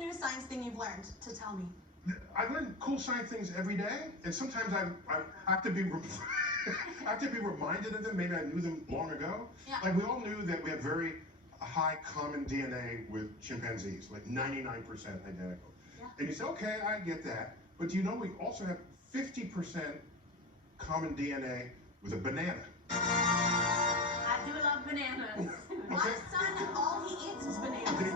new science thing you've learned to tell me? I learn cool science things every day, and sometimes I have to be I have to be reminded of them. Maybe I knew them long ago. Yeah. Like we all knew that we have very high common DNA with chimpanzees, like 99% identical. Yeah. And you say, okay, I get that, but do you know we also have 50% common DNA with a banana? I do love bananas. My son, all he eats is bananas.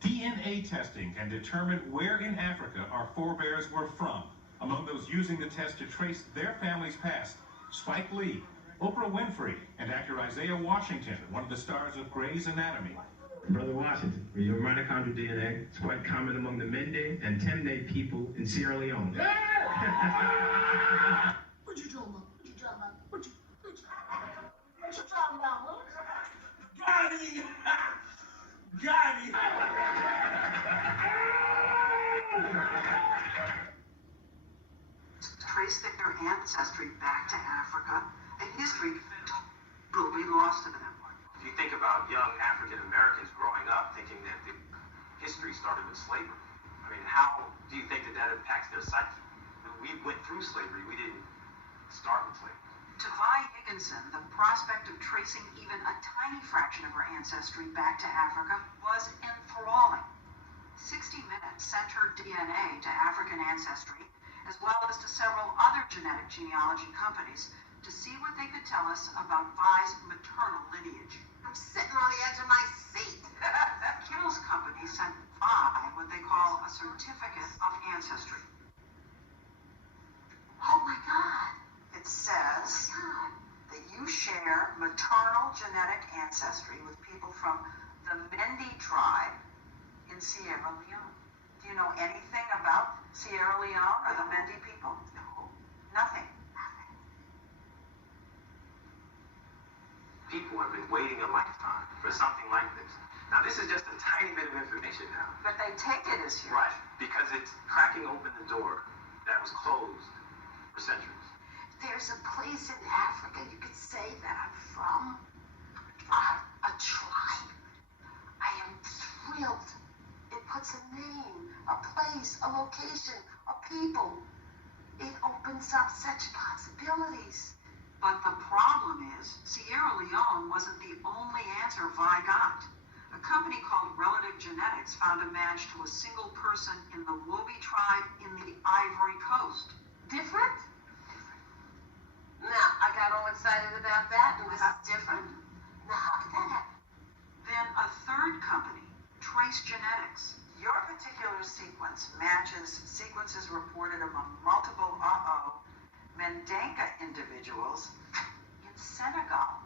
DNA testing can determine where in Africa our forebears were from. Among those using the test to trace their family's past, Spike Lee, Oprah Winfrey, and actor Isaiah Washington, one of the stars of Grey's Anatomy. Brother Washington, your mitochondrial DNA is quite common among the Mende and Temne people in Sierra Leone. What you talking about? What you talking about? What you talking about? Got it! Got it! Trace their ancestry back to Africa, a history totally lost to them. If you think about young African Americans growing up thinking that the history started with slavery, I mean, how do you think that impacts their psyche? We went through slavery, we didn't start with slavery. To Vi Higginson, the prospect of tracing even a tiny fraction of her ancestry back to Africa was enthralling. 60 Minutes sent her DNA to African Ancestry, as well as to several other genetic genealogy companies, to see what they could tell us about Vi's maternal lineage. I'm sitting on the edge of my seat. Kittle's company sent Vi what they call a certificate of ancestry. Oh my God. It says that you share maternal genetic ancestry with people from the Mende tribe in Sierra Leone. Do you know anything about Sierra Leone or the Mende people? No. Nothing. People have been waiting a lifetime for something like this. Now, this is just a tiny bit of information now. But they take it as huge. Right, because it's cracking open the door that was closed for centuries. There's a place in Africa you could say that I'm from. A tribe. I am thrilled. It puts a name, a place, a location, a people. It opens up such possibilities. But the problem is, Sierra Leone wasn't the only answer Vi got. A company called Relative Genetics found a match to a single person in the Wobi tribe in the Ivory Coast. Different? Now, I got all excited about that, and this is different. Now, how did that happen? Then a third company, Trace Genetics. Your particular sequence matches sequences reported among multiple Mendenka individuals in Senegal.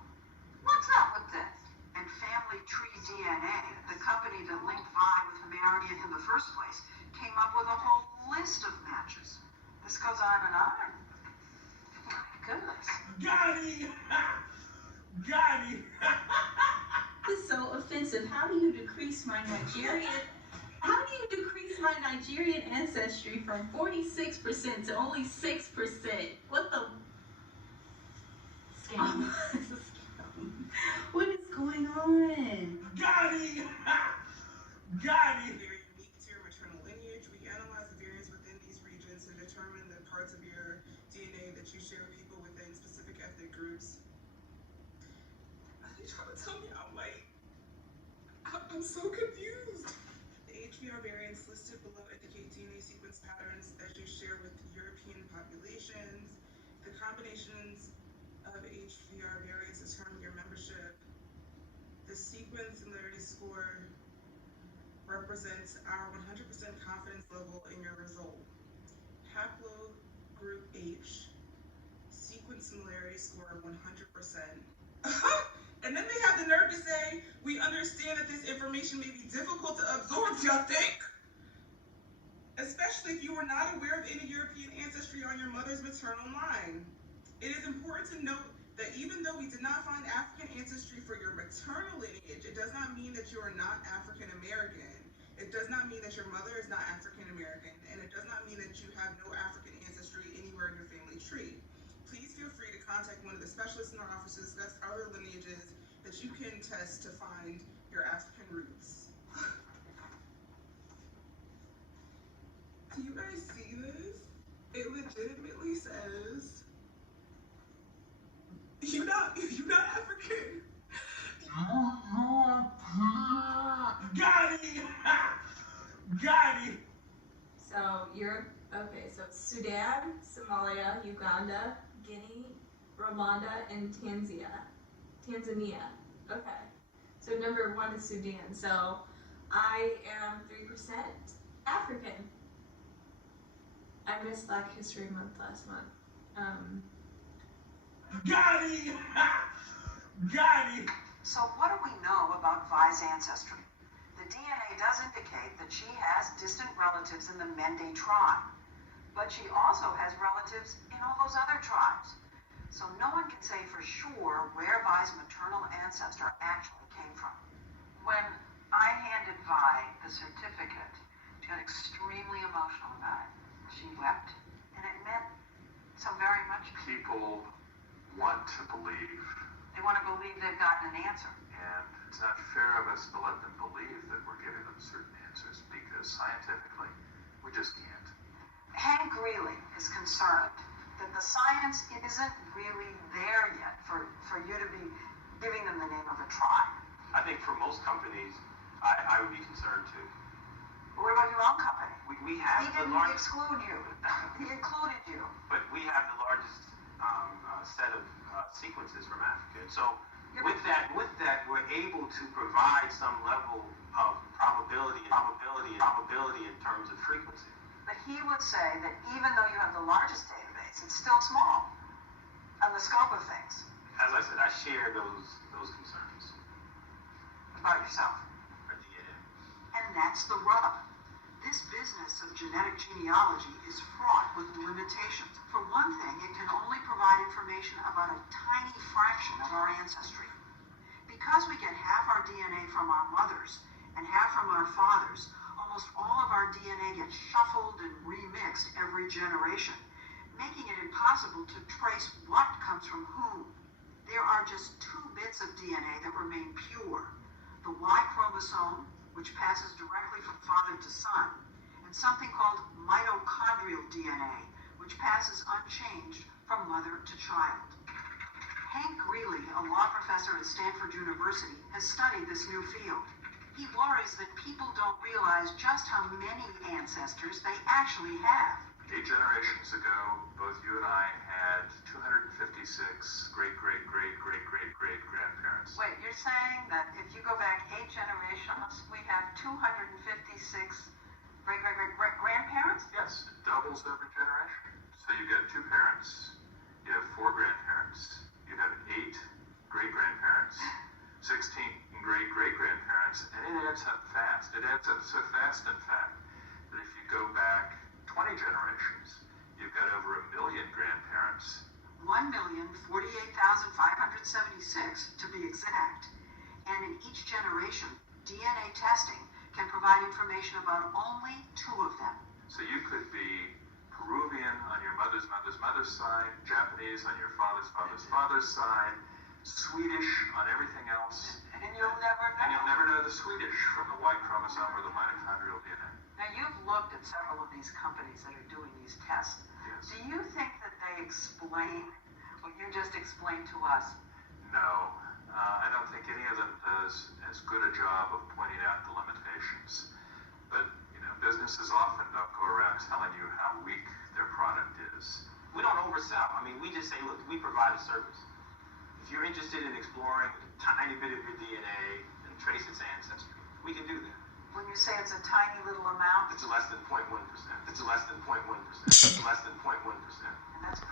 What's up with this? And Family Tree DNA, the company that linked Vi with Marion in the first place, came up with a whole list of matches. This goes on and on. My goodness. Got it! Got it! This is so offensive. How do you decrease my Nigerian ancestry from 46% to only 6%? What the? Scam. It's a scam. What is going on? Got it! Got it! Very unique to your maternal lineage. We analyze the variants within these regions to determine the parts of your DNA that you share with people within specific ethnic groups. Are you trying to tell me I'm white? I'm so confused. The HVR variants listed below indicate DNA sequence patterns that you share with European populations. The combinations of HVR variants determine your membership. The sequence similarity score represents our 100% confidence level in your result. Haplogroup H, sequence similarity score of 100%. And then they have the nerve to say, we understand that this information may be difficult to absorb, y'all think? Especially if you were not aware of any European ancestry on your mother's maternal line. It is important to note that even though we did not find African ancestry for your maternal lineage, it does not mean that you are not African American. It does not mean that your mother is not African American, and it does not mean that you have no African ancestry anywhere in your family tree. Please feel free to contact one of the specialists in our office to discuss other lineages that you can test to find your African roots. Do you guys see this? It legitimately says, you're not African. Got it! Got it! So you're, okay, so it's Sudan, Somalia, Uganda, Guinea, Rwanda, and Tanzania. Okay. So number 1 is Sudan. So I am 3% African. I missed Black History Month last month. Got it! Got it! So what do we know about Vi's ancestry? The DNA does indicate that she has distant relatives in the Mende tribe, but she also has relatives in all those other tribes. So no one can say for sure where Vi's maternal ancestor actually came from. When I handed Vi the certificate, she got extremely emotional about it. She wept, and it meant so very much. People want to believe, They want to believe they've gotten an answer. and it's not fair of us to let them believe that we're giving them certain answers, because scientifically, we just can't. Hank Greeley is concerned that the science isn't really there yet for you to be giving them the name of a tribe. I think for most companies, I would be concerned too. But what about your own company? We have He the didn't largest, exclude you. He included you. but we have the largest set of sequences from Africa. And so with that, we're able to provide some level of probability in terms of frequency. But he would say that even though you have the largest database, it's still small on the scope of things. As I said, I share those concerns About yourself. for DNA. And that's the rub. This business of genetic genealogy is fraught with limitations. For one thing, it can only provide information about a tiny fraction of our ancestry. Because we get half our DNA from our mothers and half from our fathers, almost all of our DNA gets shuffled and remixed every generation, making it impossible to trace what comes from whom. There are just 2 bits of DNA that remain pure: the Y chromosome, which passes directly from father to son, and something called mitochondrial DNA, which passes unchanged from mother to child. Hank Greeley, a law professor at Stanford University, has studied this new field. He worries that people don't realize just how many ancestors they actually have. 8 generations ago, both you and I had 256 great-great-great-great-great-great-grandparents. Wait, you're saying that if you go back 8 generations, we have 256 great-great-great-grandparents? Yes, it doubles every generation. So you get 2 parents, you have 4 grandparents, you have 8 great-grandparents, 16 great-great-grandparents, and it adds up fast. It adds up so fast, in fact, that if you go back 20 generations, you've got over 1 million grandparents. 1,048,576 to be exact. And in each generation, DNA testing can provide information about only 2 of them. So you could be Peruvian on your mother's side, Japanese on your father's side, Swedish on everything else, And you'll never know. and you'll never know the Swedish from the Y chromosome or the mitochondrial DNA. Now, you've looked at several of these companies that are doing these tests. Yes. Do you think that they explain what you just explained to us? No, I don't think any of them does as good a job of pointing out the limitations. But, businesses often don't go around telling you how weak their product is. We don't oversell. I mean, we just say, look, we provide a service. If you're interested in exploring a tiny bit of your DNA and trace its ancestry, we can do that. When you say it's a tiny little amount, It's less than 0.1%. It's less than 0.1%. It's less than 0.1%. and that's